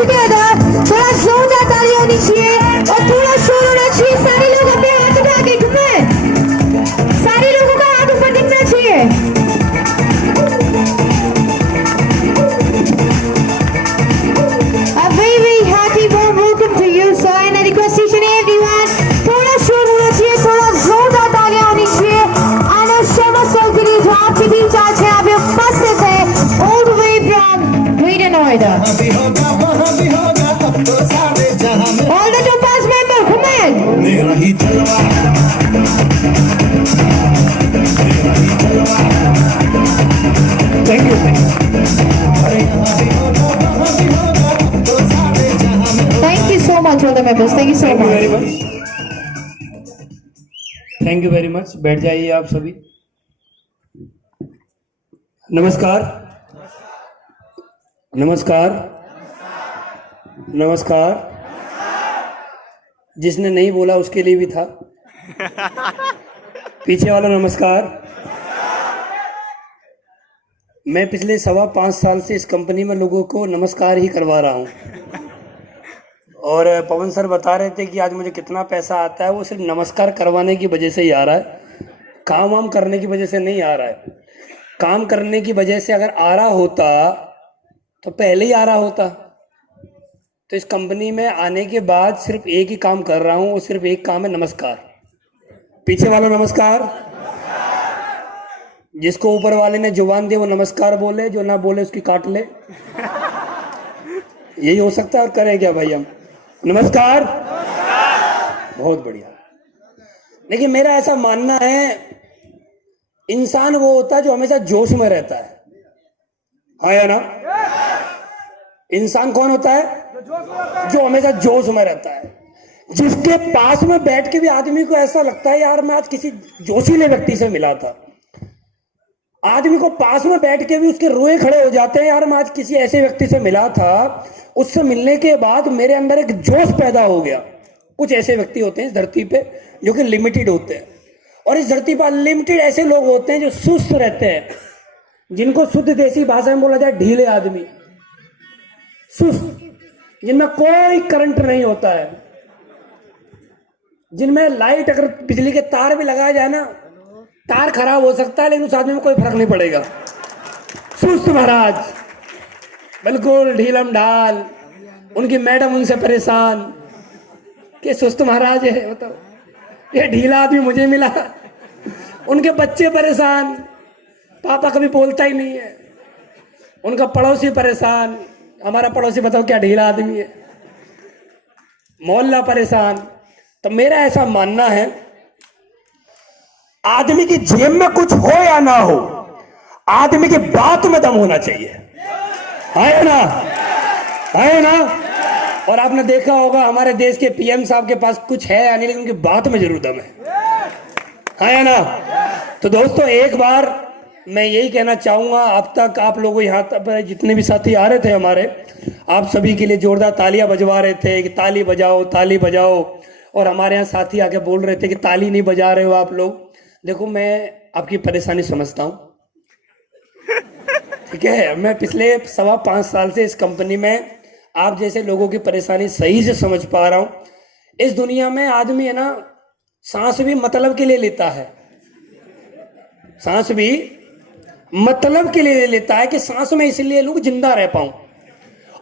together. थोड़ा जोरदार ताली होनी चाहिए और थोड़ा शोर होना चाहिए. सारे लोग अपने हाथ उठा के घूमे. सारे लोगों का हाथ ऊपर दिखना चाहिए. A very very happy warm welcome to you, sir, and I request each and everyone थोड़ा शोर होना चाहिए, थोड़ा जोरदार तालियां होनी चाहिए. आनंद शर्मा सर के लिए जो आपके बीच आज यहाँ पे उपस्थित है, all the way from Greater Noida. All the Topaz members, come on. Thank you. Thank you so much, all the members. Thank you so Thank you very much. much. Thank you very much. बैठ जाइए आप सभी. नमस्कार. नमस्कार. नमस्कार. जिसने नहीं बोला उसके लिए भी था. पीछे वाला नमस्कार. मैं पिछले 5.25 साल से इस कंपनी में लोगों को नमस्कार ही करवा रहा हूँ. और पवन सर बता रहे थे कि आज मुझे कितना पैसा आता है, वो सिर्फ नमस्कार करवाने की वजह से ही आ रहा है. काम वाम करने की वजह से नहीं आ रहा है. काम करने की वजह से अगर आ रहा होता तो पहले ही आ रहा होता. तो इस कंपनी में आने के बाद सिर्फ एक ही काम कर रहा हूँ, वो सिर्फ एक काम है नमस्कार. पीछे वाला नमस्कार. जिसको ऊपर वाले ने जुबान दी वो नमस्कार बोले, जो ना बोले उसकी काट ले. यही हो सकता है. और करें क्या भाई हम. नमस्कार. बहुत बढ़िया. लेकिन मेरा ऐसा मानना है, इंसान वो होता है जो हमेशा जोश में रहता है. हाँ या ना. इंसान कौन होता है जो हमेशा जोश में रहता है. जिसके पास में बैठ के भी आदमी को ऐसा लगता है यार मैं आज किसी जोशीले व्यक्ति से मिला था. आदमी को पास में बैठ के भी उसके रोए खड़े हो जाते हैं, यार मैं आज किसी ऐसे व्यक्ति से मिला था, उससे मिलने के बाद मेरे अंदर एक जोश पैदा हो गया. कुछ ऐसे व्यक्ति होते हैं इस धरती पे जो कि लिमिटेड होते हैं. और इस धरती पर अनलिमिटेड ऐसे लोग होते हैं जो सुस्त रहते हैं, जिनको शुद्ध देसी भाषा में बोला जाए ढीले आदमी. सुस्त, जिनमें कोई करंट नहीं होता है, जिनमें लाइट अगर बिजली के तार भी लगाया जाए ना, तार खराब हो सकता है लेकिन उस आदमी में कोई फर्क नहीं पड़ेगा. सुस्त महाराज, बिल्कुल ढीलम ढाल. उनकी मैडम उनसे परेशान कि सुस्त महाराज है, मतलब ये ढीला आदमी मुझे मिला. उनके बच्चे परेशान, पापा कभी बोलता ही नहीं है. उनका पड़ोसी परेशान, हमारा पड़ोसी बताओ क्या ढीला आदमी है. मोहल्ला परेशान. तो मेरा ऐसा मानना है, आदमी की जेब में कुछ हो या ना हो, आदमी की बात में दम होना चाहिए. है ना. है ना. और आपने देखा होगा हमारे देश के पीएम साहब के पास कुछ है या नहीं, लेकिन उनकी बात में जरूर दम है ना. तो दोस्तों एक बार मैं यही कहना चाहूंगा, अब तक आप लोगों यहाँ तक जितने भी साथी आ रहे थे हमारे, आप सभी के लिए जोरदार तालियां बजवा रहे थे कि ताली बजाओ ताली बजाओ. और हमारे यहाँ साथी आके बोल रहे थे कि ताली नहीं बजा रहे हो आप लोग. देखो मैं आपकी परेशानी समझता हूँ, ठीक है. मैं पिछले 5.25 साल से इस कंपनी में आप जैसे लोगों की परेशानी सही से समझ पा रहा हूँ. इस दुनिया में आदमी है ना, सांस भी मतलब के लिए लेता है. सांस भी मतलब के लिए लेता है कि सांस में इसलिए लोग जिंदा रह पाऊं.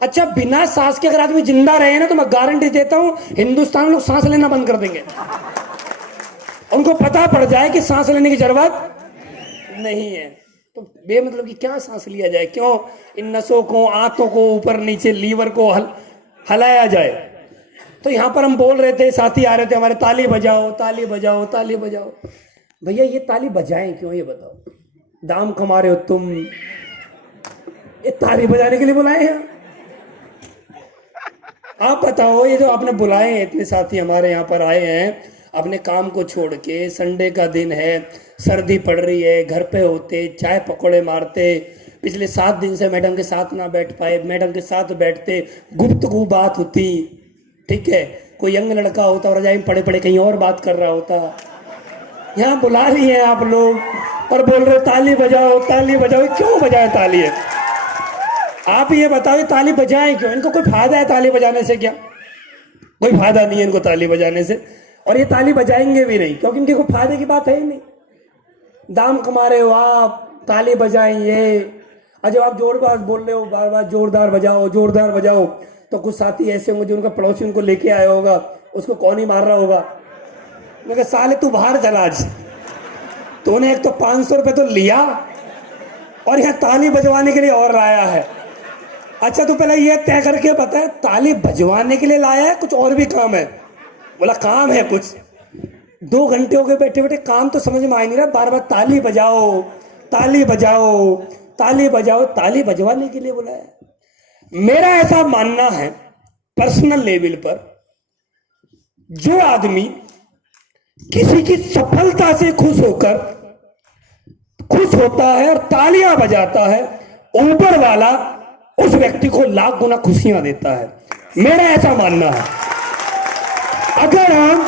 अच्छा, बिना सांस के अगर आदमी जिंदा रहे ना, तो मैं गारंटी देता हूं हिंदुस्तान में लोग सांस लेना बंद कर देंगे. उनको पता पड़ जाए कि सांस लेने की जरूरत नहीं है. तो बेमतलब की क्या सांस लिया जाए, क्यों इन नसों को, आंतों को ऊपर नीचे, लीवर को हलाया जाए. तो यहाँ पर हम बोल रहे थे, साथी आ रहे थे हमारे, ताली बजाओ ताली बजाओ ताली बजाओ. भैया ये ताली बजाएं क्यों, ये बताओ. दाम कमा रहे हो तुम, ये ताली बजाने के लिए बुलाए हैं आप बताओ. ये जो आपने बुलाए हैं, इतने साथी हमारे यहाँ पर आए हैं अपने काम को छोड़ के. संडे का दिन है, सर्दी पड़ रही है, घर पे होते चाय पकौड़े मारते. पिछले 7 दिन से मैडम के साथ ना बैठ पाए, मैडम के साथ बैठते, गुफ्तगू बात होती, ठीक है. कोई यंग लड़का होता और रजाई में पड़े पड़े कहीं और बात कर रहा होता. यहाँ बुला रही हैं आप लोग और बोल रहे ताली बजाओ ताली बजाओ. क्यों बजाए ताली है. आप ये बताओ ये ताली बजाएं क्यों? इनको कोई फायदा है ताली बजाने से क्या? कोई फायदा नहीं है इनको ताली बजाने से, और ये ताली बजाएंगे भी नहीं क्योंकि इनके कोई फायदे की बात है ही नहीं। दाम कमा रहे हो आप, ताली बजाएंगे। और जब आप जोरदार बोल रहे हो बार बार जोरदार बजाओ जोरदार बजाओ, तो कुछ साथी ऐसे होंगे जो उनका पड़ोसी उनको लेके आया होगा, उसको कौन ही मार रहा होगा। मैं कहा साले तू बाहर चला आज, तूने एक तो 500 रुपये तो लिया और यहाँ ताली बजवाने के लिए और लाया है। अच्छा तू पहले ये तय करके बता, ताली बजवाने के लिए लाया है कुछ और भी काम है? बोला काम है कुछ। 2 घंटे हो गए बैठे बैठे, काम तो समझ में आ नहीं रहा, बार बार ताली बजाओ ताली बजाओ ताली बजाओ, ताली बजवाने के लिए बुलाया। मेरा ऐसा मानना है पर्सनल लेवल पर, जो आदमी किसी की सफलता से खुश होता है और तालियां बजाता है, ऊपर वाला उस व्यक्ति को लाख गुना खुशियां देता है। मेरा ऐसा मानना है। अगर हम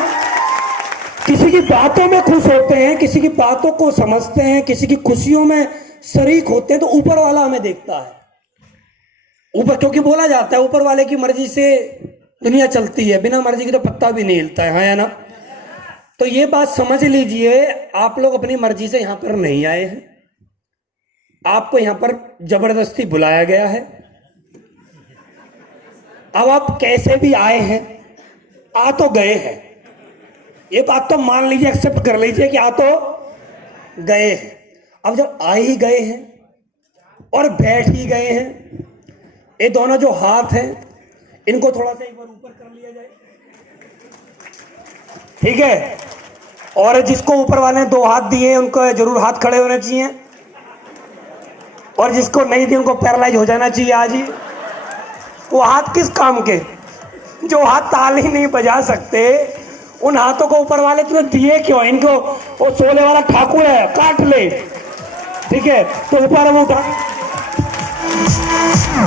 किसी की बातों में खुश होते हैं, किसी की बातों को समझते हैं, किसी की खुशियों में शरीक होते हैं, तो ऊपर वाला हमें देखता है। ऊपर, क्योंकि बोला जाता है ऊपर वाले की मर्जी से दुनिया चलती है, बिना मर्जी की तो पत्ता भी नहीं हिलता है, हाँ या ना? तो ये बात समझ लीजिए, आप लोग अपनी मर्जी से यहां पर नहीं आए हैं, आपको यहां पर जबरदस्ती बुलाया गया है। अब आप कैसे भी आए हैं, आ तो गए हैं, ये बात तो मान लीजिए, एक्सेप्ट कर लीजिए कि आ तो गए हैं। अब जब आ ही गए हैं और बैठ ही गए हैं, ये दोनों जो हाथ हैं इनको थोड़ा सा एक बार ऊपर कर लिया जाए, ठीक है? और जिसको ऊपर वाले ने 2 हाथ दिए उनको जरूर हाथ खड़े होने चाहिए, और जिसको नहीं दिए उनको पैरालाइज हो जाना चाहिए आज ही। वो हाथ किस काम के? जो हाथ ताली नहीं बजा सकते, उन हाथों को ऊपर वाले तुमने दिए क्यों? इनको वो सोले वाला ठाकुर है, काट ले, ठीक है? तो ऊपर वो उठा,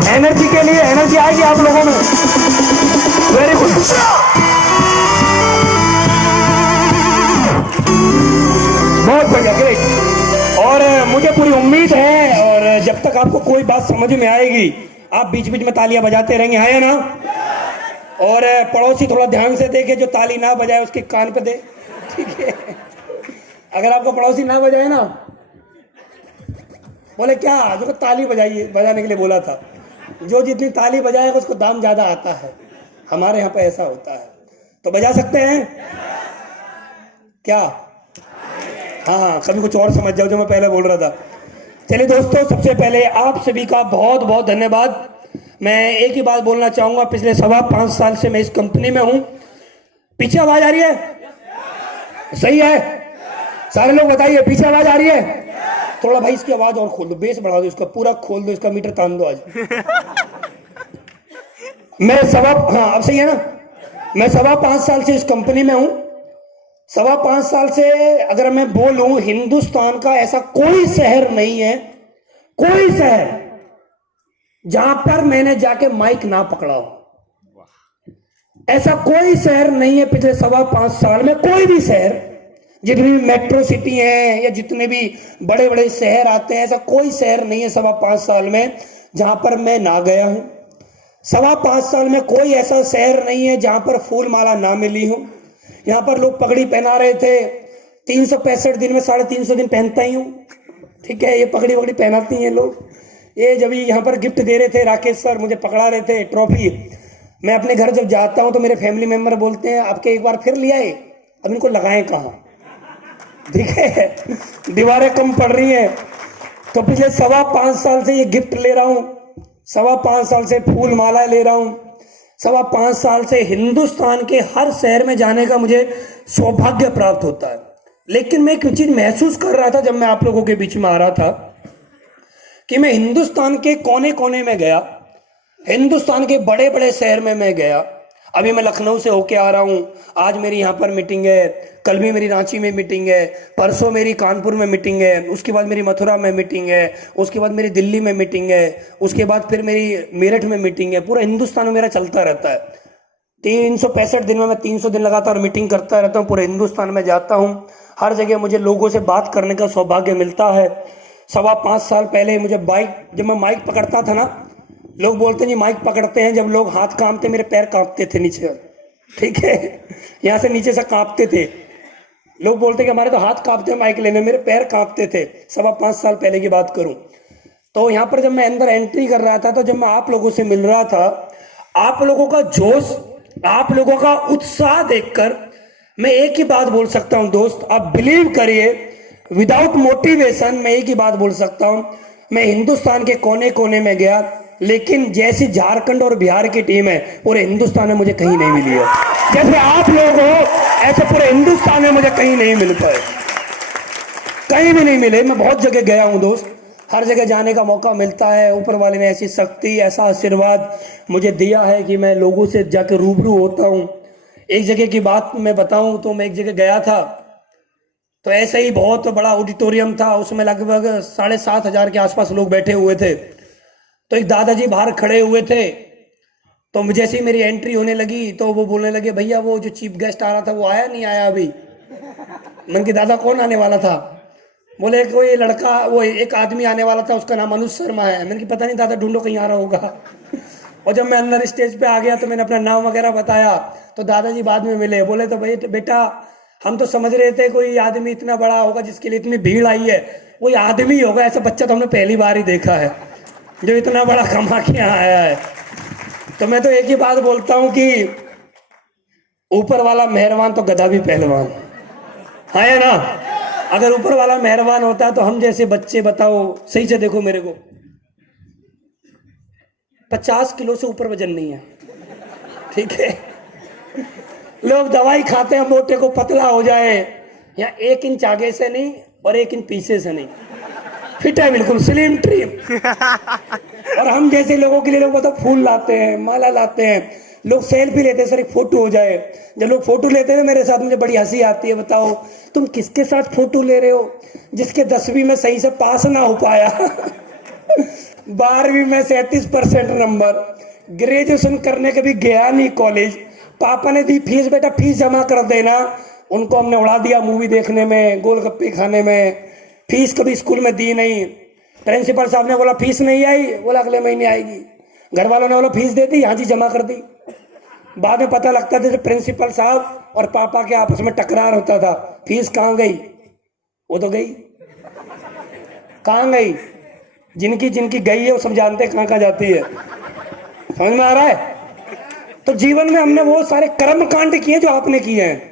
एनर्जी के लिए एनर्जी आएगी आप लोगों में। वेरी गुड, बहुत बढ़िया, ग्रेट। और मुझे पूरी उम्मीद है, और जब तक आपको कोई बात समझ में आएगी आप बीच बीच में तालियां बजाते रहेंगे, हाँ या ना? और पड़ोसी थोड़ा ध्यान से देखे, जो ताली ना बजाए उसके कान पे दे, ठीक है? अगर आपको पड़ोसी ना बजाए ना, बोले क्या जो ताली बजाइए, बजाने के लिए बोला था, जो जितनी ताली बजाएगा उसको दाम ज्यादा आता है। हमारे यहाँ पे ऐसा होता है, तो बजा सकते हैं क्या? हाँ, कभी कुछ और समझ जाओ जो मैं पहले बोल रहा था। चलिए दोस्तों, सबसे पहले आप सभी का बहुत बहुत धन्यवाद। मैं एक ही बात बोलना चाहूंगा, पिछले 5.25 साल से मैं इस कंपनी में हूं। पीछे आवाज आ रही है? सही है? सारे लोग बताइए, पीछे आवाज आ रही है? थोड़ा भाई इसकी आवाज और खोल दो, बेस बढ़ा दो, इसका पूरा खोल दो, इसका मीटर तान दो आज। मैं हाँ अब सही है ना? मैं 5.25 साल से इस कंपनी में हूं। 5.25 साल से अगर मैं बोलूं, हिंदुस्तान का ऐसा कोई शहर नहीं है, कोई शहर जहां पर मैंने जाके माइक ना पकड़ा हो। ऐसा कोई शहर नहीं है पिछले 5.25 साल में, कोई भी शहर, जितनी भी मेट्रो सिटी है या जितने भी बड़े बड़े शहर आते हैं, ऐसा कोई शहर नहीं है 5.25 साल में जहां पर मैं ना गया हूं। 5.25 साल में कोई ऐसा शहर नहीं है जहां पर फूल माला ना मिली हो। यहाँ पर लोग पगड़ी पहना रहे थे, 365 दिन में 350 दिन पहनता ही हूँ, ठीक है? ये पगड़ी वगड़ी पहनाती हैं लोग। ये जब यहाँ पर गिफ्ट दे रहे थे, राकेश सर मुझे पकड़ा रहे थे ट्रॉफी, मैं अपने घर जब जाता हूँ तो मेरे फैमिली मेंबर बोलते हैं आपके एक बार फिर लिया है, अब इनको लगाएं कहाँ, ठीक है? दीवारें कम पड़ रही हैं। तो पिछले 5.25 साल से ये गिफ्ट ले रहा हूँ, 5.25 साल से फूल माला ले रहा हूँ, 5.25 साल से हिंदुस्तान के हर शहर में जाने का मुझे सौभाग्य प्राप्त होता है। लेकिन मैं एक चीज महसूस कर रहा था जब मैं आप लोगों के बीच में आ रहा था, कि मैं हिंदुस्तान के कोने कोने में गया, हिंदुस्तान के बड़े बड़े शहर में मैं गया। अभी मैं लखनऊ से होके आ रहा हूँ, आज मेरी यहाँ पर मीटिंग है, कल भी मेरी रांची में मीटिंग है, परसों मेरी कानपुर में मीटिंग है, उसके बाद मेरी मथुरा में मीटिंग है, उसके बाद मेरी दिल्ली में मीटिंग है, उसके बाद फिर मेरी मेरठ में मीटिंग है। पूरा हिंदुस्तान में मेरा चलता रहता है। 365 दिन में मैं 300 दिन लगातार मीटिंग करता रहता हूँ, पूरे हिंदुस्तान में जाता हूँ। हर जगह मुझे लोगों से बात करने का सौभाग्य मिलता है। 5.25 साल पहले मुझे जब मैं माइक पकड़ता था ना, लोग बोलते हैं जी माइक पकड़ते हैं, जब लोग हाथ कांपते मेरे पैर कांपते थे नीचे, ठीक है, यहाँ से नीचे से कांपते थे। लोग बोलते हैं कि हमारे तो हाथ कांपते हैं माइक लेने, मेरे पैर कांपते थे। 5.25 साल पहले की बात करूं तो यहाँ पर जब मैं अंदर एंट्री कर रहा था, तो जब मैं आप लोगों से मिल रहा था, आप लोगों का जोश, आप लोगों का उत्साह देखकर मैं एक ही बात बोल सकता हूं दोस्त, आप बिलीव करिए, विदाउट मोटिवेशन मैं एक ही बात बोल सकता हूं, मैं हिंदुस्तान के कोने कोने में गया, लेकिन जैसी झारखंड और बिहार की टीम है पूरे हिंदुस्तान में मुझे कहीं नहीं मिली है। जैसे आप लोग हो ऐसे पूरे हिंदुस्तान में मुझे कहीं नहीं मिल पाए, कहीं भी नहीं मिले। मैं बहुत जगह गया हूं दोस्त, हर जगह जाने का मौका मिलता है। ऊपर वाले ने ऐसी शक्ति, ऐसा आशीर्वाद मुझे दिया है कि मैं लोगों से जाकर रूबरू होता हूं। एक जगह की बात मैं बताऊं तो मैं एक जगह गया था, तो ऐसे ही बहुत बड़ा ऑडिटोरियम था, उसमें लगभग 7,500 के आसपास लोग बैठे हुए थे। तो एक दादाजी बाहर खड़े हुए थे, तो जैसे ही मेरी एंट्री होने लगी तो वो बोलने लगे, भैया वो जो चीफ गेस्ट आ रहा था वो आया नहीं आया अभी। मैंने कहा दादा कौन आने वाला था? बोले कोई लड़का, वो एक आदमी आने वाला था, उसका नाम अनुज शर्मा है। मैंने कहा पता नहीं दादा, ढूंढो कहीं आ रहा होगा। और जब मैं अंदर स्टेज पे आ गया तो मैंने अपना नाम वगैरह बताया, तो दादाजी बाद में मिले, बोले तो भाई बेटा हम तो समझ रहे थे कोई आदमी इतना बड़ा होगा जिसके लिए इतनी भीड़ आई है, कोई आदमी होगा, ऐसा बच्चा तो हमने पहली बार ही देखा है जो इतना बड़ा कमा के यहाँ आया है। तो मैं तो एक ही बात बोलता हूँ कि ऊपर वाला मेहरबान तो गधा भी पहलवान है ना। अगर ऊपर वाला मेहरबान होता तो हम जैसे बच्चे, बताओ सही से देखो मेरे को, 50 किलो से ऊपर वजन नहीं है, ठीक है। लोग दवाई खाते हैं मोटे को पतला हो जाए, या 1 इंच आगे से नहीं और 1 इंच पीछे से नहीं, फिट है बिल्कुल, स्लिम ट्रिम। और हम जैसे लोगों के लिए लोग बताओ फूल लाते हैं, माला लाते हैं, लोग सेल्फी लेते हैं, सर एक फोटो हो जाए। जब लोग फोटो लेते हैं मेरे साथ, मुझे बड़ी हंसी आती है, बताओ तुम किसके साथ फोटो ले रहे हो? जिसके 10वीं में सही से पास ना हो पाया, 12वीं में 37% नंबर, ग्रेजुएशन करने के भी गया नहीं कॉलेज, पापा ने दी फीस, बेटा फीस जमा कर देना, उनको हमने उड़ा दिया मूवी देखने में, गोलगप्पे खाने में, फीस कभी स्कूल में दी नहीं। प्रिंसिपल साहब ने बोला फीस नहीं आई, बोला अगले महीने आएगी। घर वालों ने बोला फीस दे दी, हाँ जी जमा कर दी। बाद में पता लगता था प्रिंसिपल साहब और पापा के आपस में टकरार होता था, फीस कहाँ गई? वो तो गई, कहाँ गई? जिनकी जिनकी गई है वो सब जानते हैं कहाँ कहाँ जाती है, समझ में आ रहा है? तो जीवन में हमने वो सारे कर्म कांड किए जो आपने किए हैं,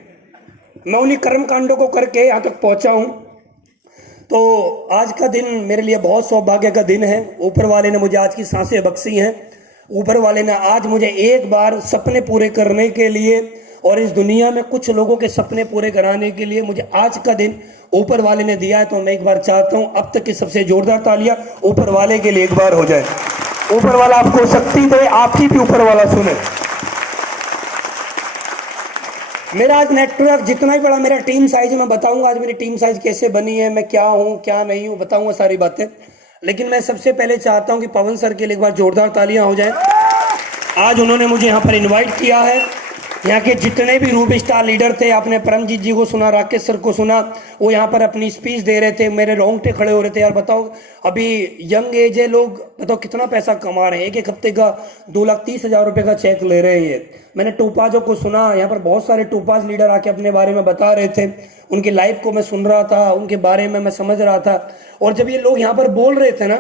मैं उन्हीं कर्म कांडों को करके यहाँ तक पहुंचा हूं। तो आज का दिन मेरे लिए बहुत सौभाग्य का दिन है। ऊपर वाले ने मुझे आज की सांसें बख्शी हैं, ऊपर वाले ने आज मुझे एक बार सपने पूरे करने के लिए और इस दुनिया में कुछ लोगों के सपने पूरे कराने के लिए मुझे आज का दिन ऊपर वाले ने दिया है। तो मैं एक बार चाहता हूं अब तक की सबसे जोरदार तालियां ऊपर वाले के लिए एक बार हो जाए। ऊपर वाला आपको शक्ति दे, आपकी भी ऊपर वाला सुने। मेरा आज नेटवर्क जितना ही बड़ा, मेरा टीम साइज मैं बताऊंगा आज मेरी टीम साइज कैसे बनी है, मैं क्या हूं क्या नहीं हूं, बताऊंगा सारी बातें। लेकिन मैं सबसे पहले चाहता हूं कि पवन सर के लिए एक बार जोरदार तालियां हो जाए। आज उन्होंने मुझे यहाँ पर इनवाइट किया है। यहाँ के जितने भी रूप स्टार लीडर थे, आपने परमजीत जी को सुना, राकेश सर को सुना, वो यहाँ पर अपनी स्पीच दे रहे थे, मेरे रोंगटे खड़े हो रहे थे। यार बताओ अभी यंग एज है, लोग बताओ कितना पैसा कमा रहे हैं, एक हफ्ते का 2,30,000 रुपये का चेक ले रहे हैं ये। मैंने टोपाजों को सुना, यहाँ पर बहुत सारे टोपाज लीडर आके अपने बारे में बता रहे थे, उनकी लाइफ को मैं सुन रहा था, उनके बारे में मैं समझ रहा था। और जब ये लोग यहाँ पर बोल रहे थे ना,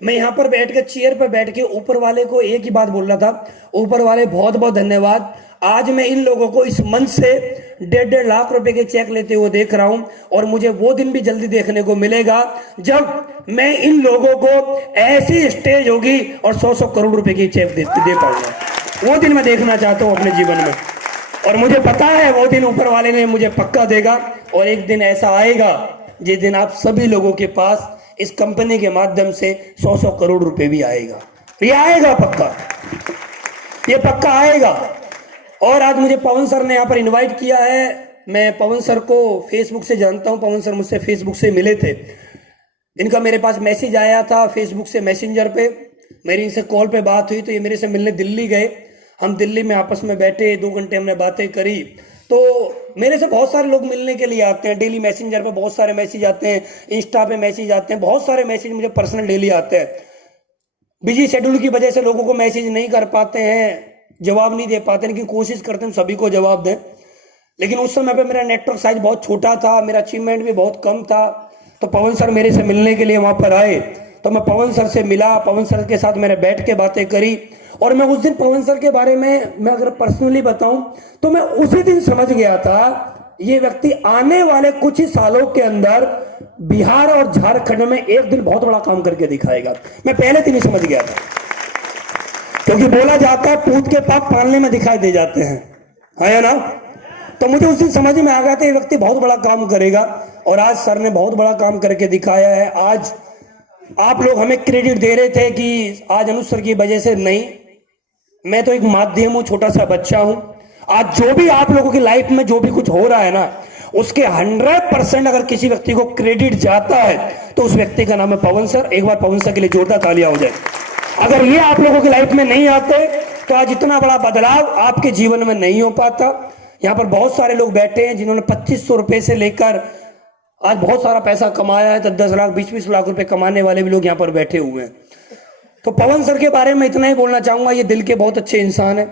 मैं यहाँ पर बैठ के चेयर पर बैठ के ऊपर वाले को एक ही बात बोल रहा था, ऊपर वाले बहुत बहुत धन्यवाद। आज मैं इन लोगों को इस मंच से 1.5 लाख रुपए के चेक लेते हुए देख रहा हूं, और मुझे वो दिन भी जल्दी देखने को मिलेगा जब मैं इन लोगों को ऐसी स्टेज होगी और 100-100 करोड़ रुपए की चेक दे पाऊंगा। वो दिन मैं देखना चाहता हूं अपने जीवन में, और मुझे पता है वो दिन ऊपर वाले ने मुझे पक्का देगा। और एक दिन ऐसा आएगा जिस दिन आप सभी लोगों के पास इस कंपनी के माध्यम से 100-100 करोड़ रुपए भी आएगा। ये आएगा पक्का, ये पक्का आएगा। और आज मुझे पवन सर ने यहाँ पर इनवाइट किया है। मैं पवन सर को फेसबुक से जानता हूँ, पवन सर मुझसे फेसबुक से मिले थे, इनका मेरे पास मैसेज आया था फेसबुक से मैसेंजर पे, मेरी इनसे कॉल पे बात हुई, तो ये मेरे से मिलने दिल्ली गए। हम दिल्ली में आपस में बैठे, 2 घंटे हमने बातें करी। तो मेरे से बहुत सारे लोग मिलने के लिए आते हैं, डेली मैसेंजर पे बहुत सारे मैसेज आते हैं, इंस्टा पे मैसेज आते हैं, बहुत सारे मैसेज मुझे पर्सनल डेली आते हैं। बिजी शेड्यूल की वजह से लोगों को मैसेज नहीं कर पाते हैं, जवाब नहीं दे पाते, लेकिन कोशिश करते हैं सभी को जवाब दें। लेकिन उस समय पे मेरा नेटवर्क साइज बहुत छोटा था, मेरा अचीवमेंट भी बहुत कम था। तो पवन सर मेरे से मिलने के लिए वहां पर आए, तो मैं पवन सर से मिला, पवन सर के साथ मैंने बैठ के बातें करी। और मैं उस दिन पवन सर के बारे में मैं अगर पर्सनली बताऊं तो मैं उसी दिन समझ गया था ये व्यक्ति आने वाले कुछ ही सालों के अंदर बिहार और झारखंड में एक दिन बहुत बड़ा काम करके दिखाएगा। मैं पहले दिन ही समझ गया था, क्योंकि बोला जाता है पूत के पाप पालने में दिखाई दे जाते हैं, है ना। तो मुझे उस दिन समझ में आ गया था ये व्यक्ति बहुत बड़ा काम करेगा, और आज सर ने बहुत बड़ा काम करके दिखाया है। आज आप लोग हमें क्रेडिट दे रहे थे कि आज अनुज सर की वजह से, नहीं, मैं तो एक माध्यम हूं, छोटा सा बच्चा हूं। आज जो भी आप लोगों की लाइफ में जो भी कुछ हो रहा है ना, उसके 100% अगर किसी व्यक्ति को क्रेडिट जाता है तो उस व्यक्ति का नाम है पवन सर। एक बार पवन सर के लिए जोरदार तालियां हो जाए। अगर ये आप लोगों की लाइफ में नहीं आते तो आज इतना बड़ा बदलाव आपके जीवन में नहीं हो पाता। यहाँ पर बहुत सारे लोग बैठे हैं जिन्होंने 2500 रुपए से लेकर आज बहुत सारा पैसा कमाया है, तो 10 लाख 20-20 लाख रुपए कमाने वाले भी लोग यहाँ पर बैठे हुए हैं। तो पवन सर के बारे में इतना ही बोलना चाहूंगा, ये दिल के बहुत अच्छे इंसान है।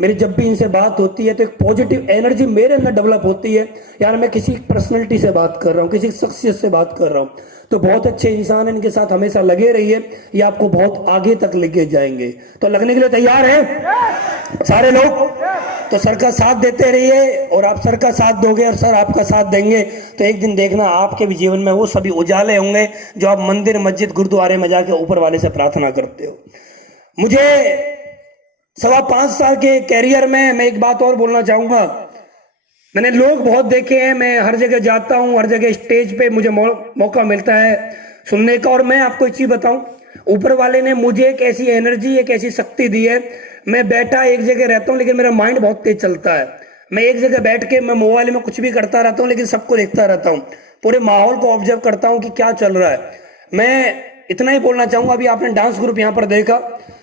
मेरी जब भी इनसे बात होती है तो एक पॉजिटिव एनर्जी मेरे अंदर डेवलप होती है, यार मैं किसी पर्सनैलिटी से बात कर रहा हूँ, किसी शख्सियत से बात कर रहा हूँ। तो बहुत अच्छे इंसान है, इनके साथ हमेशा लगे रहिए, ये आपको बहुत आगे तक लेके जाएंगे। तो लगने के लिए तैयार हैं सारे लोग? तो सर का साथ देते रहिए, और आप सर का साथ दोगे और सर आपका साथ देंगे तो एक दिन देखना आपके भी जीवन में वो सभी उजाले होंगे जो आप मंदिर मस्जिद गुरुद्वारे में जाके ऊपर वाले से प्रार्थना करते हो। मुझे 5.25 साल के कैरियर में मैं एक बात और बोलना चाहूंगा। मैंने लोग बहुत देखे हैं, मैं हर जगह जाता हूं, हर जगह स्टेज पे मुझे मौका मिलता है सुनने का। और मैं आपको एक चीज बताऊं, ऊपर वाले ने मुझे एक ऐसी एनर्जी, एक ऐसी शक्ति दी है। मैं बैठा एक जगह रहता हूं लेकिन मेरा माइंड बहुत तेज चलता है। मैं एक जगह बैठ के मैं मोबाइल में कुछ भी करता रहता हूं, लेकिन सबको देखता रहता हूं, पूरे माहौल को ऑब्जर्व करता हूं कि क्या चल रहा है। मैं इतना ही बोलना चाहूंगा, अभी आपने डांस ग्रुप यहाँ पर देखा,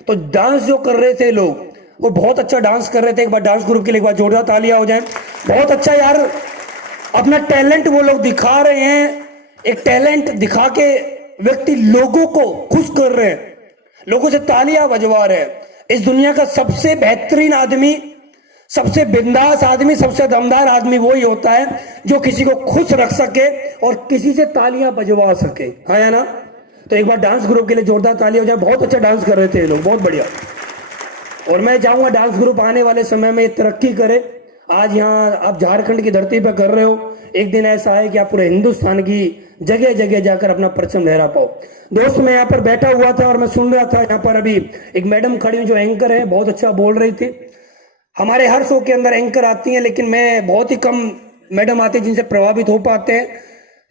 तो डांस जो कर रहे थे लोग वो बहुत अच्छा डांस कर रहे थे। एक बार डांस ग्रुप के लिए एक बार जोरदार तालियां हो जाए। बहुत अच्छा यार, अपना टैलेंट वो लोग दिखा रहे हैं। एक टैलेंट दिखा के व्यक्ति लोगों को खुश कर रहे हैं, लोगों से तालियां बजवा रहे हैं। इस दुनिया का सबसे बेहतरीन आदमी, सबसे बिंदास आदमी, सबसे दमदार आदमी वही होता है जो किसी को खुश रख सके और किसी से तालियां बजवा सके, हाँ या ना। तो एक बार डांस ग्रुप के लिए जोरदार तालियां हो जाए। बहुत अच्छा डांस कर रहे थे ये लोग, बहुत बढ़िया। और मैं चाहूंगा डांस ग्रुप आने वाले समय में तरक्की करे। आज यहाँ आप झारखंड की धरती पर कर रहे हो, एक दिन ऐसा है कि आप पूरे हिंदुस्तान की जगह जगह जाकर अपना परचम लहरा पाओ। दोस्त मैं यहाँ पर बैठा हुआ था और मैं सुन रहा था, यहाँ पर अभी एक मैडम खड़ी हुई जो एंकर है, बहुत अच्छा बोल रही थी। हमारे हर शो के अंदर एंकर आती हैं, लेकिन मैं बहुत ही कम मैडम आती है जिनसे प्रभावित हो पाते हैं,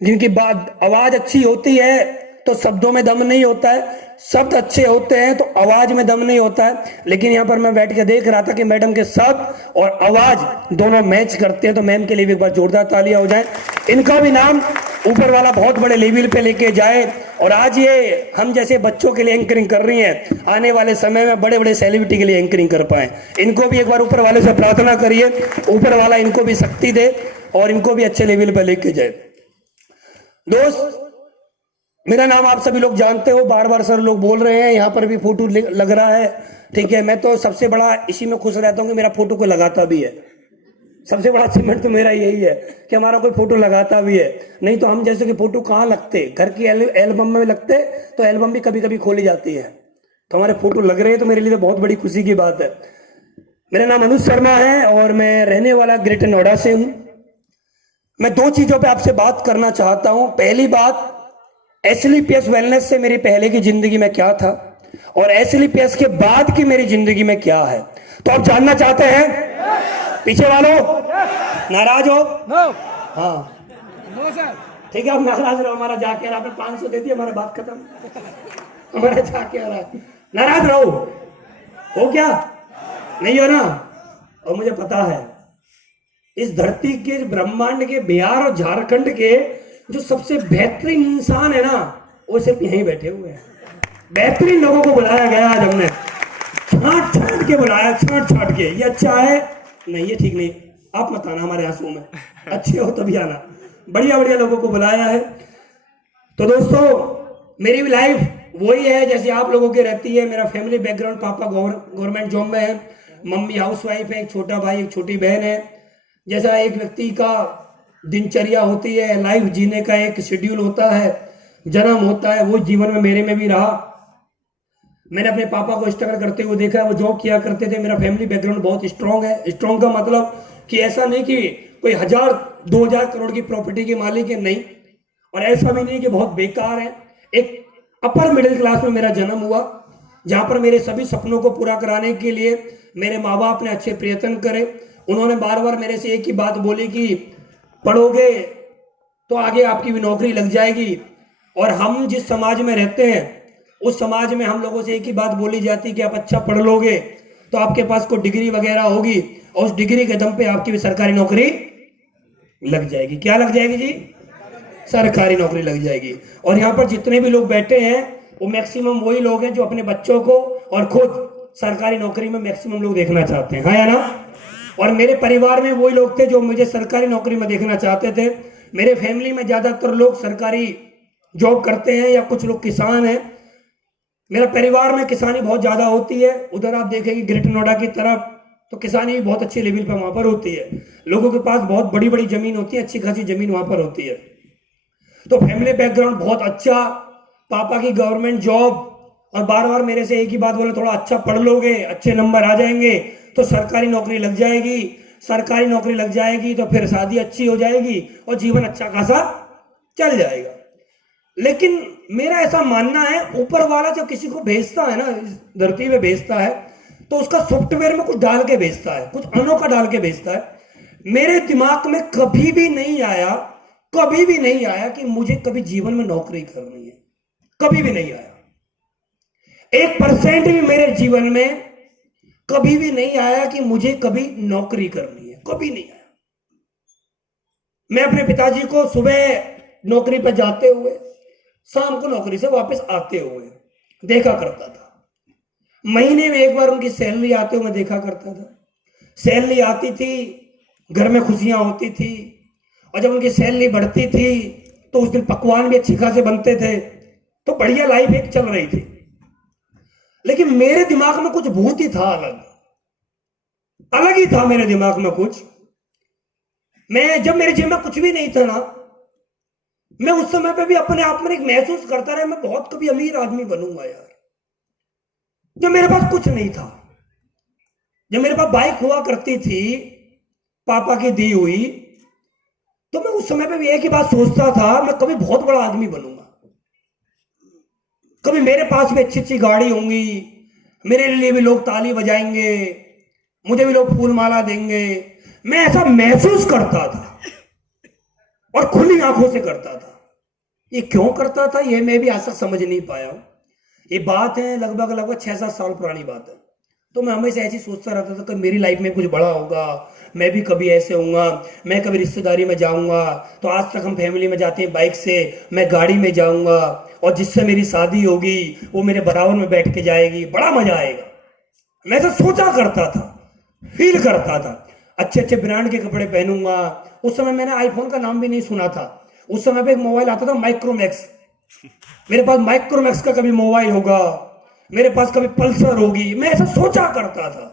जिनकी बात आवाज अच्छी होती है तो शब्दों में दम नहीं होता है, शब्द अच्छे होते हैं तो आवाज में दम नहीं होता है। लेकिन यहाँ पर मैं बैठ के देख रहा था कि मैडम के शब्द और आवाज दोनों मैच करते हैं। तो मैम के लिए भी एक बार जोरदार तालियां हो जाए। इनका भी नाम ऊपर वाला बहुत बड़े लेवल पे लेके जाए। और आज ये हम जैसे बच्चों के लिए एंकरिंग कर रही हैं, आने वाले समय में बड़े बड़े सेलिब्रिटी के लिए एंकरिंग कर पाए। इनको भी एक बार ऊपर वाले से प्रार्थना करिए, ऊपर वाला इनको भी शक्ति दे और इनको भी अच्छे लेवल पे लेके जाए। दोस्त, मेरा नाम आप सभी लोग जानते हो, बार बार सर लोग बोल रहे हैं, यहाँ पर भी फोटो लग रहा है, ठीक है। मैं तो सबसे बड़ा इसी में खुश रहता हूँ कि मेरा फोटो कोई लगाता भी है। सबसे बड़ा अचीवमेंट तो मेरा यही है कि हमारा कोई फोटो लगाता भी है। नहीं तो हम जैसे कि फोटो कहाँ लगते, घर की एल्बम में लगते तो एल्बम भी कभी कभी खोली जाती है। तो हमारे फोटो लग रहे हैं तो मेरे लिए तो बहुत बड़ी खुशी की बात है। मेरा नाम अनुज शर्मा है और मैं रहने वाला ग्रेटर नोएडा से हूँ। मैं 2 चीजों पे आपसे बात करना चाहता हूँ। पहली बात, एसएलपीएस वेलनेस से मेरी पहले की जिंदगी में क्या था और एसएलपीएस के बाद की मेरी जिंदगी में क्या है। तो आप जानना चाहते हैं? पीछे वालों नाराज हो? हाँ ठीक है, आप नाराज रहो, हमारा जाके आपने 500 दे दिया, हमारा बात खत्म, हमारा जाके आ रहा है। नाराज रहो, हो क्या? नहीं हो ना? और मुझे पता है इस धरती के, ब्रह्मांड के, बिहार और झारखंड के जो सबसे बेहतरीन इंसान है ना, वो सिर्फ यहीं बैठे हुए हैं। बेहतरीन लोगों को बुलाया गया आज हमने, छांट छांट के बुलाया, छांट छांट के। ये अच्छा है? नहीं, ये ठीक नहीं, आप मत आना हमारे आंसू में, अच्छे हो तभी आना। बढ़िया बढ़िया लोगों को बुलाया है। तो दोस्तों, मेरी भी लाइफ वही है जैसे आप लोगों की रहती है। मेरा फैमिली बैकग्राउंड, पापा गवर्नमेंट जॉब में है, मम्मी हाउसवाइफ है, एक छोटा भाई एक छोटी बहन है। जैसा एक व्यक्ति का दिनचर्या होती है, लाइफ जीने का एक शेड्यूल होता है, जन्म होता है, वो जीवन में मेरे में भी रहा। मैंने अपने पापा को स्ट्रगल करते हुए देखा है, वो जॉब किया करते थे। मेरा फैमिली बैकग्राउंड बहुत स्ट्रांग है। स्ट्रांग का मतलब कि ऐसा नहीं कि कोई 1000-2000 करोड़ की प्रॉपर्टी के मालिक है, नहीं, और ऐसा भी नहीं कि बहुत बेकार है। एक अपर मिडिल क्लास में मेरा जन्म हुआ, जहां पर मेरे सभी सपनों को पूरा कराने के लिए मेरे माँ बाप ने अच्छे प्रयत्न करे। उन्होंने बार बार मेरे से एक ही बात बोली कि पढ़ोगे तो आगे आपकी भी नौकरी लग जाएगी। और हम जिस समाज में रहते हैं उस समाज में हम लोगों से एक ही बात बोली जाती कि आप अच्छा पढ़ लोगे तो आपके पास कोई डिग्री वगैरह होगी और उस डिग्री के दम पे आपकी भी सरकारी नौकरी लग जाएगी। क्या लग जाएगी जी? सरकारी नौकरी लग जाएगी। और यहाँ पर जितने भी लोग बैठे हैं वो मैक्सिमम वही लोग हैं जो अपने बच्चों को और खुद सरकारी नौकरी में मैक्सिमम लोग देखना चाहते हैं, हाँ या ना? और मेरे परिवार में वही लोग थे जो मुझे सरकारी नौकरी में देखना चाहते थे। मेरे फैमिली में ज्यादातर लोग सरकारी जॉब करते हैं या कुछ लोग किसान हैं। मेरा परिवार में किसानी बहुत ज्यादा होती है। उधर आप देखेंगे ग्रेटर नोएडा की तरफ तो किसानी भी बहुत अच्छी लेवल पर वहां पर होती है। लोगों के पास बहुत बड़ी बड़ी जमीन होती है, अच्छी खासी जमीन वहां पर होती है। तो फैमिली बैकग्राउंड बहुत अच्छा, पापा की गवर्नमेंट जॉब, और बार बार मेरे से एक ही बात बोले, थोड़ा अच्छा पढ़ लोगे, अच्छे नंबर आ जाएंगे तो सरकारी नौकरी लग जाएगी। सरकारी नौकरी लग जाएगी तो फिर शादी अच्छी हो जाएगी और जीवन अच्छा खासा चल जाएगा। लेकिन मेरा ऐसा मानना है, ऊपर वाला जब किसी को भेजता है ना, इस धरती पे भेजता है, तो उसका सॉफ्टवेयर में कुछ डाल के भेजता है, कुछ अनोखा डाल के भेजता है। मेरे दिमाग में कभी भी नहीं आया कि मुझे कभी जीवन में नौकरी करनी है, कभी भी नहीं आया। 1% भी मेरे जीवन में कभी भी नहीं आया कि मुझे कभी नौकरी करनी है, कभी नहीं आया। मैं अपने पिताजी को सुबह नौकरी पर जाते हुए, शाम को नौकरी से वापस आते हुए देखा करता था। महीने में एक बार उनकी सैलरी आते हुए मैं देखा करता था। सैलरी आती थी, घर में खुशियां होती थी, और जब उनकी सैलरी बढ़ती थी तो उस दिन पकवान भी अच्छी खासे बनते थे, तो बढ़िया लाइफ एक चल रही थी। लेकिन मेरे दिमाग में कुछ भूत ही था, अलग ही था मेरे दिमाग में कुछ। जब मेरे जेब में कुछ भी नहीं था ना, मैं उस समय पे भी अपने आप में एक महसूस करता रहा, मैं बहुत कभी अमीर आदमी बनूंगा यार। जब मेरे पास कुछ नहीं था, जब मेरे पास बाइक हुआ करती थी पापा की दी हुई, तो मैं उस समय पे भी एक ही बात सोचता था, मैं कभी बहुत बड़ा आदमी बनूंगा, कभी मेरे पास भी अच्छी अच्छी गाड़ी होंगी, मेरे लिए भी लोग ताली बजाएंगे, मुझे भी लोग फूल माला देंगे। मैं ऐसा महसूस करता था और खुली आंखों से करता था। ये क्यों करता था ये मैं भी आज तक समझ नहीं पाया हूं। ये बात है लगभग 6-7 साल पुरानी बात है। तो मैं हमेशा ऐसी सोचता रहता था कि मेरी लाइफ में कुछ बड़ा होगा, मैं भी कभी ऐसे होऊंगा, मैं कभी रिश्तेदारी में जाऊंगा तो आज तक हम फैमिली में जाते हैं बाइक से, मैं गाड़ी में जाऊंगा, और जिससे मेरी शादी होगी वो मेरे बराबर में बैठ के जाएगी, बड़ा मजा आएगा। मैं ऐसा सोचा करता था, फील करता था। अच्छे अच्छे ब्रांड के कपड़े पहनूंगा। उस समय मैंने आईफोन का नाम भी नहीं सुना था। उस समय पे एक मोबाइल आता था माइक्रोमैक्स, मेरे पास माइक्रोमैक्स का कभी मोबाइल होगा, मेरे पास कभी पल्सर होगी। मैं ऐसा सोचा करता था,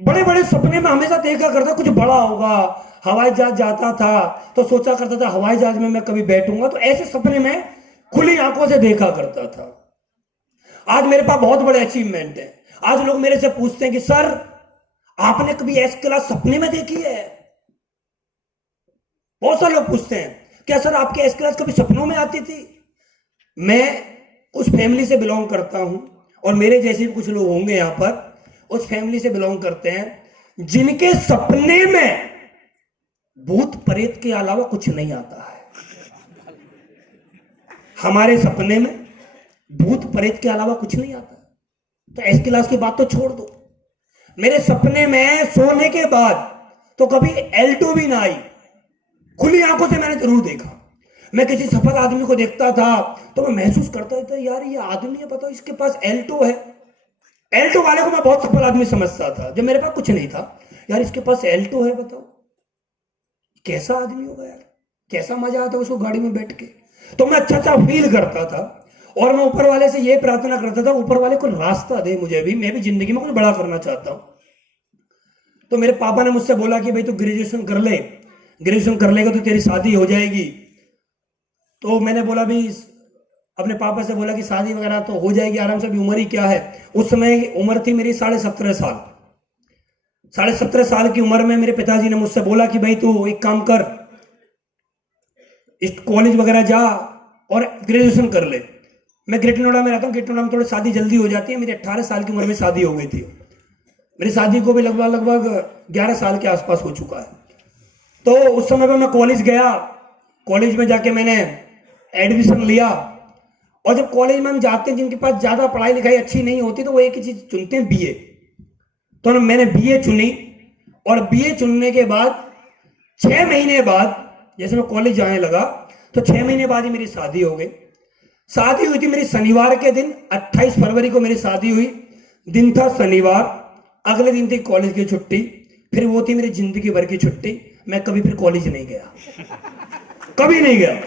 बड़े बड़े सपने में हमेशा देखा करता कुछ बड़ा होगा। हवाई जहाज जाता था तो सोचा करता था हवाई जहाज में मैं कभी बैठूंगा, तो ऐसे सपने में खुली आंखों से देखा करता था। आज मेरे पास बहुत बड़े अचीवमेंट है। आज लोग मेरे से पूछते हैं कि सर आपने कभी एस क्लास सपने में देखी है? बहुत सारे लोग पूछते हैं क्या सर आपके एस क्लास कभी सपनों में आती थी? मैं उस फैमिली से बिलोंग करता हूं, और मेरे जैसे भी कुछ लोग होंगे यहां पर, उस फैमिली से बिलोंग करते हैं जिनके सपने में भूत प्रेत के अलावा कुछ नहीं आता है। हमारे सपने में भूत प्रेत के अलावा कुछ नहीं आता। तो एस क्लास की बात तो छोड़ दो, मेरे सपने में सोने के बाद तो कभी L2 भी ना आई। खुली आंखों से मैंने जरूर देखा। मैं किसी सफल आदमी को देखता था तो मैं महसूस करता था यार ये आदमी है, बताओ इसके पास L2 है। L2 वाले को मैं बहुत सफल आदमी समझता था जब मेरे पास कुछ नहीं था। यार इसके पास L2 है, बताओ कैसा आदमी होगा यार, कैसा मजा आता है उसको गाड़ी में बैठ के। तो मैं अच्छा अच्छा फील करता था। और मैं ऊपर वाले से ये प्रार्थना करता था, ऊपर वाले को रास्ता दे मुझे भी, मैं भी जिंदगी में कुछ बड़ा करना चाहता हूं। तो मेरे पापा ने मुझसे बोला कि भाई तू ग्रेजुएशन कर ले, ग्रेजुएशन कर लेगा तो तेरी शादी हो जाएगी। तो मैंने बोला भी, अपने पापा से बोला कि शादी वगैरह तो हो जाएगी आराम से, भी उम्र ही क्या है। उस समय उम्र थी मेरी 17.5 साल। 17.5 साल की उम्र में मेरे पिताजी ने मुझसे बोला कि भाई तू एक काम कर, इस कॉलेज वगैरह जा और ग्रेजुएशन कर ले। मैं ग्रेटर नोएडा में रहता हूँ, ग्रेटर नोएडा में थोड़ी शादी जल्दी हो जाती है। मेरी 18 साल की उम्र में शादी हो गई थी। मेरी शादी को भी लगभग 11 साल के आसपास हो चुका है। तो उस समय पर मैं कॉलेज गया, कॉलेज में जाके मैंने एडमिशन लिया। और जब कॉलेज में हम जाते हैं, जिनके पास ज्यादा पढ़ाई लिखाई अच्छी नहीं होती, तो वो एक ही चीज चुनते हैं, बीए। तो मैंने बीए चुनी, और बीए चुनने के बाद 6 महीने बाद जैसे मैं कॉलेज जाने लगा, तो 6 महीने बाद ही मेरी शादी हो गई। शादी हुई थी मेरी शनिवार के दिन, 28 फरवरी को मेरी शादी हुई। दिन था शनिवार, अगले दिन थी कॉलेज की छुट्टी, फिर वो थी मेरी जिंदगी भर की छुट्टी। मैं कभी फिर कॉलेज नहीं गया, कभी नहीं गया।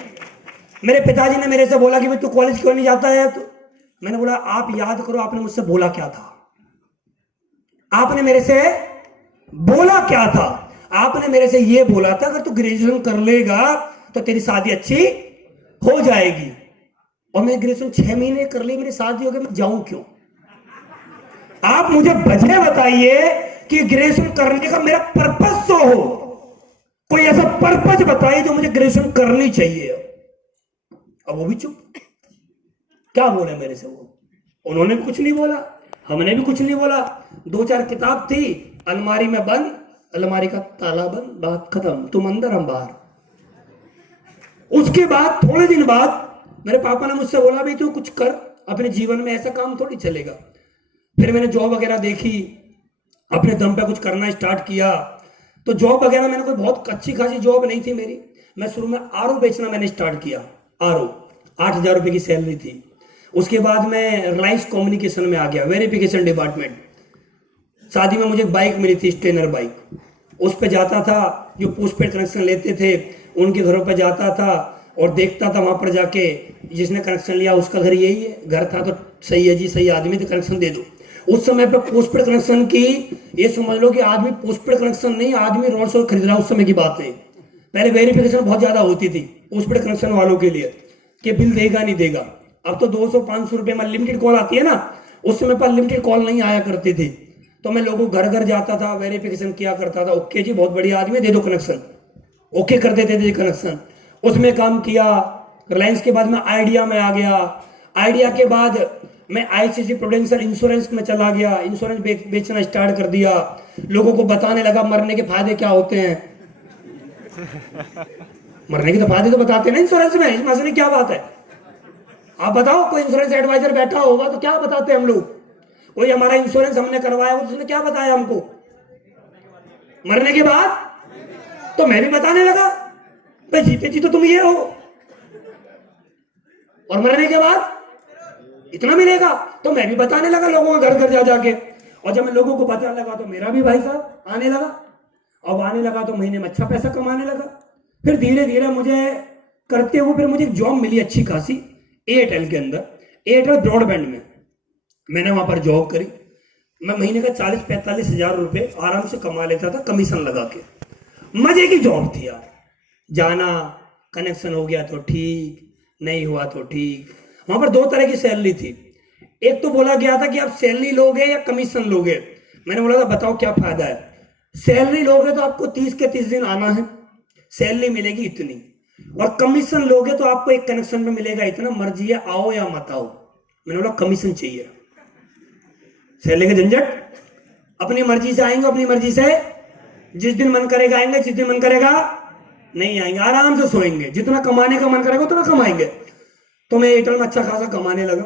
मेरे पिताजी ने मेरे से बोला कि भाई तू कॉलेज क्यों नहीं जाता है? तो मैंने बोला आप याद करो, आपने मुझसे बोला क्या था? आपने मेरे से बोला क्या था? आपने मेरे से ये बोला था अगर तू ग्रेजुएशन कर लेगा तो तेरी शादी अच्छी हो जाएगी। और मैं ग्रेजुएशन 6 महीने कर ली, मेरी शादी हो गई, मैं जाऊं क्यों? आप मुझे वजह बताइए कि ग्रेजुएशन करने का मेरा पर्पस तो हो, कोई ऐसा पर्पस बताइए जो मुझे ग्रेजुएशन करनी चाहिए। अब वो भी चुप, क्या बोले मेरे से वो? उन्होंने भी कुछ नहीं बोला, हमने भी कुछ नहीं बोला। 2-4 किताब थी अलमारी में बंद, अलमारी का ताला बंद, बात खत्म, तुम अंदर हम बाहर। उसके बाद थोड़े दिन बाद मेरे पापा ने मुझसे बोला भाई तू कुछ कर अपने जीवन में, ऐसा काम थोड़ी चलेगा। फिर मैंने जॉब वगैरह देखी, अपने दम पे कुछ करना स्टार्ट किया। तो जॉब वगैरह मैंने कोई बहुत अच्छी खासी जॉब नहीं थी मेरी। मैं शुरू में आरओ बेचना मैंने स्टार्ट किया, आरओ 8,000 रुपए की सैलरी थी। उसके बाद मैं रिलायंस कम्युनिकेशन में आ गया, वेरिफिकेशन डिपार्टमेंट। शादी में मुझे बाइक मिली थी, स्टेनर बाइक, उस पर जाता था। जो पोस्टपेड कनेक्शन लेते थे उनके घरों पर जाता था और देखता था वहां पर जाके जिसने कनेक्शन लिया उसका घर यही है, घर था तो सही है जी, सही आदमी तो कनेक्शन दे दो। उस समय पे पोस्टपेड कनेक्शन की ये समझ लो कि आदमी पोस्टपेड कनेक्शन नहीं, आदमी रोड से खरीद रहा, उस समय की बात नहीं। पहले वेरिफिकेशन बहुत ज्यादा होती थी पोस्टपेड कनेक्शन वालों के लिए कि बिल देगा नहीं देगा। अब तो 200-500 रुपए में लिमिटेड कॉल आती है ना, उस समय पर लिमिटेड कॉल नहीं आया करती थी। तो मैं लोगों घर घर जाता था, वेरिफिकेशन किया करता था। ओके जी बहुत बढ़िया आदमी, दे दो कनेक्शन, ओके कर देते थे कनेक्शन। उसमें काम किया। रिलायंस के बाद मैं आइडिया में आ गया। आइडिया के बाद मैं आईसीसी प्रूडेंशियल इंश्योरेंस में चला गया, इंश्योरेंस बेचना स्टार्ट कर दिया। लोगों को बताने लगा मरने के फायदे क्या होते हैं। मरने के तो फायदे तो बताते हैं ना इंश्योरेंस में, इसमें असली क्या बात है? आप बताओ, कोई इंश्योरेंस एडवाइजर बैठा होगा तो क्या बताते हैं हम लोग? कोई हमारा इंश्योरेंस हमने करवाया हो तो उसने क्या बताया हमको मरने के बाद? तो मैं भी बताने लगा भाई जीते जी तो तुम ये हो, और मरने के बाद इतना मिलेगा। तो मैं भी बताने लगा लोगों के घर घर जा जाके। और जब मैं लोगों को बताने लगा तो मेरा भी भाई साहब आने लगा। अब आने लगा तो महीने में अच्छा पैसा कमाने लगा। फिर धीरे धीरे मुझे करते हुए फिर मुझे एक जॉब मिली अच्छी खासी एयरटेल के अंदर, एयरटेल ब्रॉडबैंड में। मैंने वहां पर जॉब करी। मैं महीने का 40-45 हजार रुपए आराम से कमा लेता था कमीशन लगा के। मजे की जॉब थी यार। जाना, कनेक्शन हो गया तो ठीक, नहीं हुआ तो ठीक। वहां पर 2 तरह की सैलरी थी। एक तो बोला गया था कि आप सैलरी लोगे या कमीशन लोगे। मैंने बोला था बताओ क्या फायदा है? सैलरी लोगे तो आपको 30 के 30 दिन आना है, सैलरी मिलेगी इतनी। और कमीशन लोगे तो आपको एक कनेक्शन में मिलेगा इतना, मर्जी है आओ या मत आओ। मैंने बोला कमीशन चाहिए। सैलरी का झंझट, अपनी मर्जी से आएंगे, अपनी मर्जी से जिस दिन मन करेगा आएंगे, जिस दिन मन करेगा नहीं आएंगे, आराम से सोएंगे। जितना कमाने का मन करेगा उतना कमाएंगे। तो मैं एयरटेल में अच्छा खासा कमाने लगा।